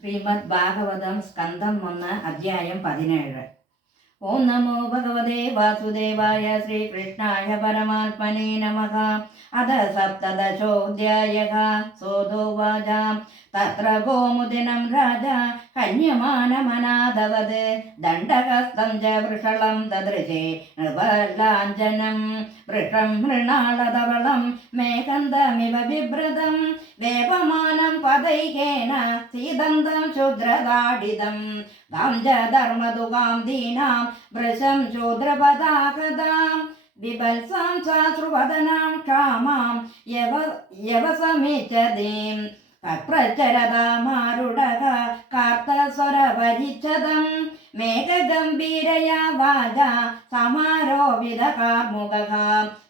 ശ്രീമദ് ഭാഗവതം സ്കന്ധം 1 അധ്യായം 17. ഓം നമോ ഭഗവതേ വാസുദേവായ ശ്രീകൃഷ്ണായ പരമാത്മനേ നമഃ. അധ സപ്തദശോऽധ്യായഃ. സോദോവാച തത്ര ഗോമുദിനം രാജാ ഹന്യമാനമനാദവത് ദണ്ഡഹസ്തം ച വൃഷളം ദദൃശേ നൃപലാഞ്ജനം വൃഷം മൃണാളധവളം മേഘന്തമിവ ബിഭ്രതം വേപമാനം പദൈകേന സീദന്തം ശൂദ്രതാഡിതം ഗാംജധർമ്മതുകാം ദീനാം വൃശം ശൂദ്രപദാകതാം വിഭത്സാം ശാശ്രുവദനാം ക്ഷാമാം യവസമിച്ചതീം പ്രചരതാമാരുടക കാർത്തസ്വരപരിച്ഛദം മേഘഗംഭീരയാ വാച സമാരോപിതകാർമുകഃ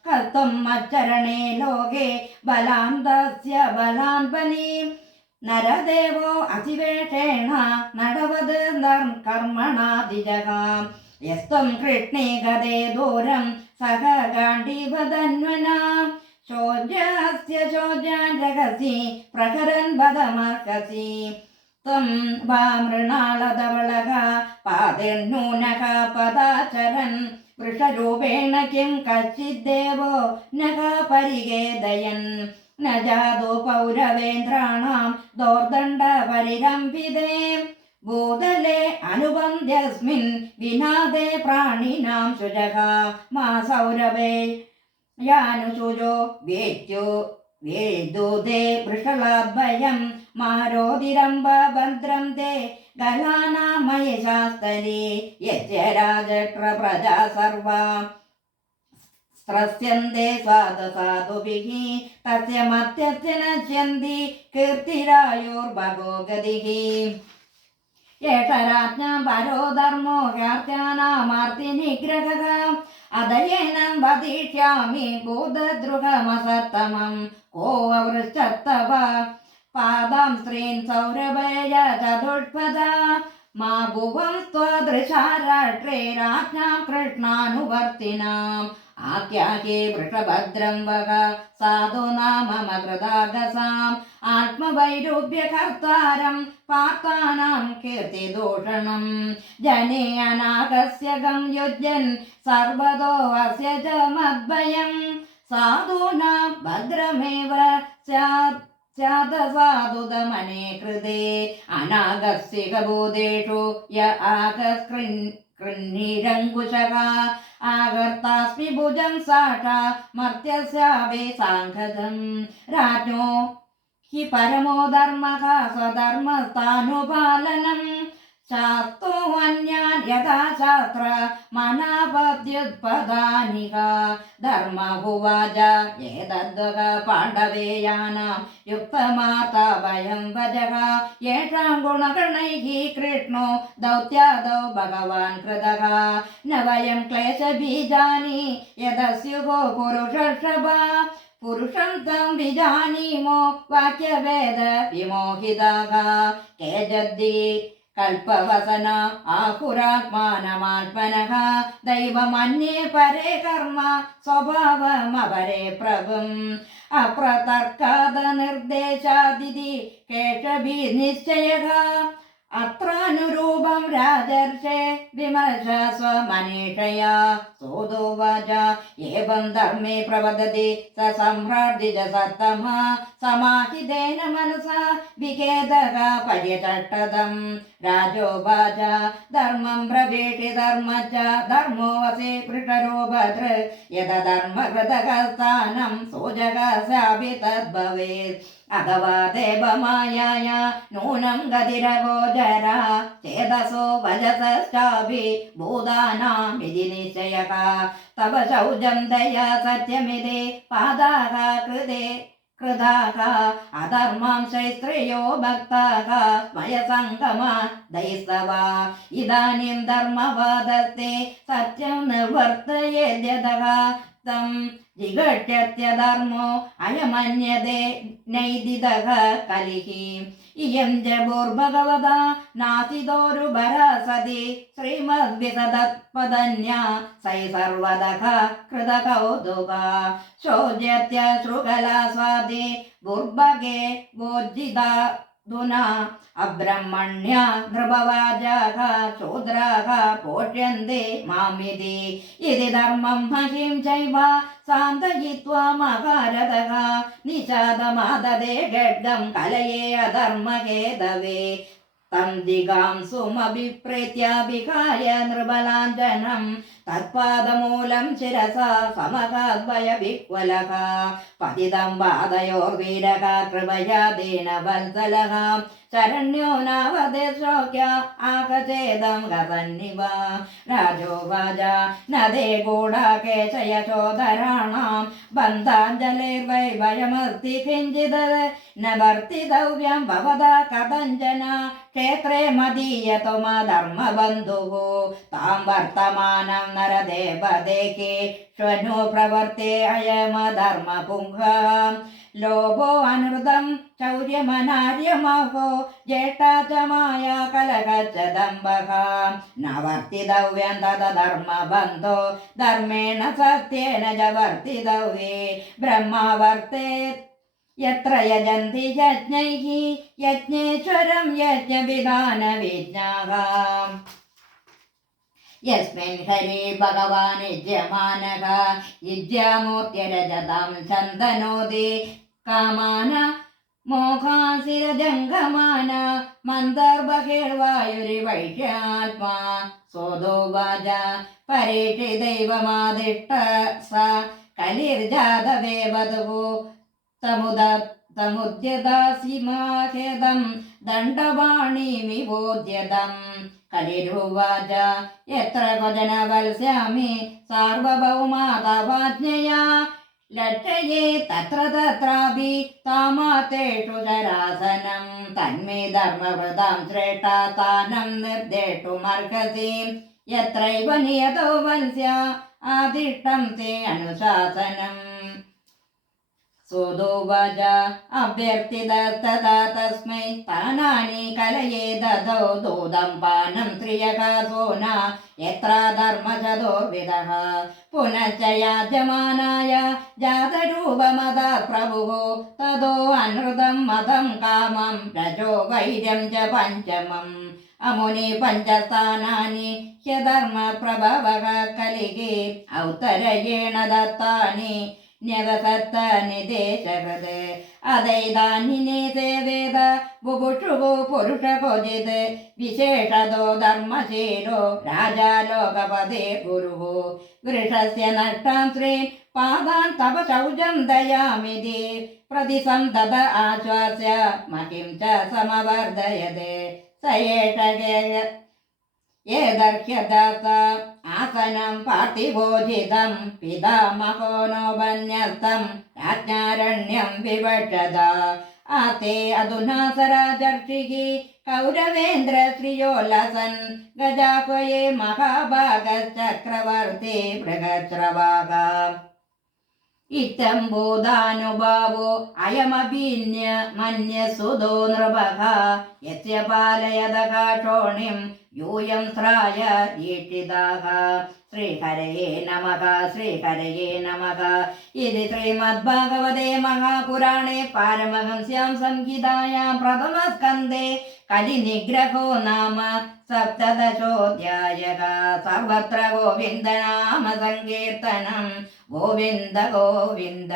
കർത്തും മച്ചരണേ ലോകേ ബലാന്തസ്യ ബലാൻ ബലീം നരദേവോ അതിവേഷേണ നടവത് കർമ്മണാതിജഃ യസ്ത്വം കൃഷ്ണേ ഗതേ ദൂരം സഹ ഗാണ്ഡീവധന്വനാ ശോച്യാസ്യ ശോച്യാൻ രഹസി പ്രഹരൻ വദമർഹസി ത്വം വാ മൃണാളധവളഃ പാതിർനൂനഃ പദാചരൻ വൃഷരൂപേണ കിം കശ്ചിദ്ദേവോ നഃ പരിഗേദയൻ ന ജാതോ പൗരവേന്ദ്രാണാം ദോർദണ്ഡ പരിരംഭിതേ ഭൂതലേ അനുബന്ധ്യസ്മിൻ വിനാദേ പ്രാണിനാം ശുചഃ മാ സൗരഭേ യാനുശുചോ വേദ്യൂതേ വൃഷളാഭയം മാരോതിരംബ ഭദ്രം തേ ഗലാനാമയശാസ്തലേ യസ്യ രാജക്ര പ്രജാ സർവാ സ്ത്രസ്യന്തേ സാധുഭിഃ തസ്യ മർത്യസ്യ നശ്യന്തി കീർത്തിരായോർഭഗോ ഗതിഃ ഏഷ രാജ്ഞാം പരോ ധർമ്മോ ഹ്യാർത്യാനാമാർത്തിനിഗ്രഹഃ അദയേനം വദിഷ്യാമി ഭൂതദ്രുഹമസത്തമം കോ അവൃഷ്ടത്തവ പാദം സ്ത്രീൻ സൗരഭേയ ചതുഷ്പദ മാ ഭുവം സ്വദൃശാ രാഷ്ട്രേ രാജ്ഞാം കൃഷ്ണാനുവർത്തിനാം ആഖ്യാഹേ വൃഷഭദ്രം വഹ സാധു നാമ കൃതാഗസാം ആത്മവൈരൂപ്യകർത്താരം പാർത്താനാം കീർത്തിദൂഷണം ജനേ അനാഗസ്യകം യുജ്യൻ സർവതോ അസ്യ ച മദ്ഭയം സാധൂനാം ഭദ്രമേവ സാധുതമനേ കൃതേ അനാഗസ്യഭൂതേഷു യ ആകൃന്നിരങ്കുശഃ ആകർത്താസ്മി ഭുജം സാക്ഷാ മർത്യസ്യാവേ സാംഘതം രാജ്ഞോ ഹി പരമോ ധർമ്മഃ സ്വധർമ്മസ്ഥാനുപാലനം ശാസ്ത്രോ അന്യാൻ യഥാശാസ്ത്ര മനാപദ്യുത്പദാനിക ധർമ്മഭുവാച ഏതദ്വക പാണ്ഡവേയാനാം യുക്തമാതാഭയം വജഃ യേഷാം ഗുണഗണൈഃ കൃഷ്ണോ ദൗത്യാദൗ ഭഗവാൻ കൃതഃ ന വയം ക്ലേശബീജാനി യദസ്യുഹോ പുരുഷർഷഭ പുരുഷം തം വിജാനീമോ വാക്യവേദ വിമോഹിതാഃ കേജദ്ദി കൽപ്പവസന ആഹുരാത്മാനമാത്മനഃ ദൈവമന്യേ പരേ കർമ്മ സ്വഭാവമപരേ പ്രഭും അപ്രതർക്കാദ നിർദ്ദേശാദിതി കേശഭി നിശ്ചയഃ അത്രാനുരൂപം രാജർഷേ വിമർശസ്വമനീഷയാ സോദോവാച ഏവം ധർമ്മേ പ്രവദതി സ സമ്രാർദ്ധിജ സത്തമഃ സമാഹിതേന മനസാ വിഖേദഃ പര്യചട്ടതം രാജോവാച ധർമ്മം പ്രവേഷി ധർമ്മശ്ച ധർമ്മോ വസേ വൃഷരോ ഭദ്രഃ യദധർമ്മകൃതഃ സ്ഥാനം സോജകസ്യാപി തദ്ഭവേത് അഥവാ ദേവമായായ നൂനം ഗതിരഗോചര ചേതസോ വജസശ്ചാപി ഭൂതാനാം വിധി നിശ്ചയഃ തവ ശൗചം ദയാ സത്യമിതി പാദാഃ കൃതാഃ അധർമാം ശൈസ്ത്രയോ ഭക്താഃ സ്മയസംഗമ ദൈസ്തവ ഇദാനീം ധർമ്മവാദത്തെ സത്യം നിവർത്തയേദ്യതഃ തം ജിഗട്യത്യധർമ്മോ അയമന്യതേ നൈദിതഃ കലിഃ ഇയം ജബോർഭഗവത നാസിതോരുഭരസതി ശ്രീമദ്വിസദത്പദന്യാ സൈ സർവദഃ കൃതകൗതുക ശോച്യത്യ ശൃഗലാസ്വാദേ ഭുർഭഗേ വോജ്ജിത धुना अब्रह्मण्य नृपवाजाः शूद्राः पोष्यन्ते मामिति इति धर्मं महिं चैव सान्तयित्वा महारथः निषादमाददे खड्गं कलये अधर्महेतवे तं दिगांसुमभिप्रेत्य विहाय नृपलाञ्छनं तत्पादमूलं शिरसा समगाद्वयविह्वलः पतितं पादयोर्वीरः कृपया दीनवत्सलः शरण्यो नावदेशोक्य आकचेदं गतन्निव राजोवाच न ते गूढाकेशयशोधराणां बन्धाञ्जलिर्वै वयमस्ति किञ्चित् न वर्तितव्यं भवता कथञ्चन क्षेत्रे मदीयतो धर्मबन्धुः तां वर्तमानं नरदेवदेके श्वनो प्रवर्ते अयमधर्मपुङ्गः लोभो अनुदं शौर्यमनार्यमहो ज्येष्ठा च माया कलहश्च दम्भः न वर्तितव्यं तदधर्मबन्धो धर्मेण सत्येन च वर्तितव्ये ब्रह्मा वर्तेत् यत्र यजन्ति यज्ञैः यज्ञेश्वरं यज्ञविधानविज्ञाः यस्मिन् हरे भगवान् युज्यमानः युज्यमूर्त्यरजतां चन्दनोदे कामान मोहासिरजङ्गमान मन्दर्बहिर्वायुरिवैश्यात्मा सोदोवाच परीक्षिदैवमादिष्ट स कलिर्जातवे वधुः तमुद्यदासिमाखेदं दण्डवाणीमिवोद्यतम् कलिरुवाच यत्र क्वचन वल्स्यामि सार्वभौमा तवाज्ञया लक्षये तत्र तत्रापि तामातेषु शरासनं तन्मे धर्मवृतां श्रेष्ठातानं निर्देष्टुमर्हसि यत्रैव नियतो वल्स्या आदिष्टं ते अनुशासनम् सोदोवाच अभ्यर्थितस्तदा तस्मै स्थानानि कलये ददौ दूतं पानं त्रियः सोना यत्र धर्मचतुर्विधः पुनश्च याजमानाय जातरूपमदात् प्रभुः ततो अनृतं मतं कामं रजो वैर्यं च पञ्चमम् अमुनि पञ्चस्थानानि ह्यधर्मप्रभवः कलिगे औत्तरयेण दत्तानि न्यवसत्त निदेशकृते अदैतानि निसेवेद बुभुक्षुः पुरुषकोचित् विशेषतो धर्मशीलो राजा लोकपदे गुरुः वृषस्य नष्टां श्रीन् पादान् तव शौचं दयामिति प्रतिसन्तत आश्वास्य मतिं च समवर्धयते स एष ये दर्ह्यदास आसनं पार्थिवोजितं पितामहो नोपन्यस्तं राज्ञारण्यं विवक्षत आते अधुना स राजर्षिः कौरवेन्द्रश्रियो लसन् गजाह्वये महाभागश्चक्रवर्ती बृहश्रवाः इत्थं बोधानुभावो अयमभिन्य मन्यसुदो नृपः यस्य पालयदः शोणिं यूयं श्राय दीक्षिताः श्रीहरये नमः इति श्रीमद्भागवते महापुराणे पारमहंस्यां संहितायां प्रथमस्कन्धे कलिनिग्रहो नाम सप्तदशोऽध्यायः सर्वत्र गोविन्दनाम संकीर्तनं गोविन्द गोविन्द।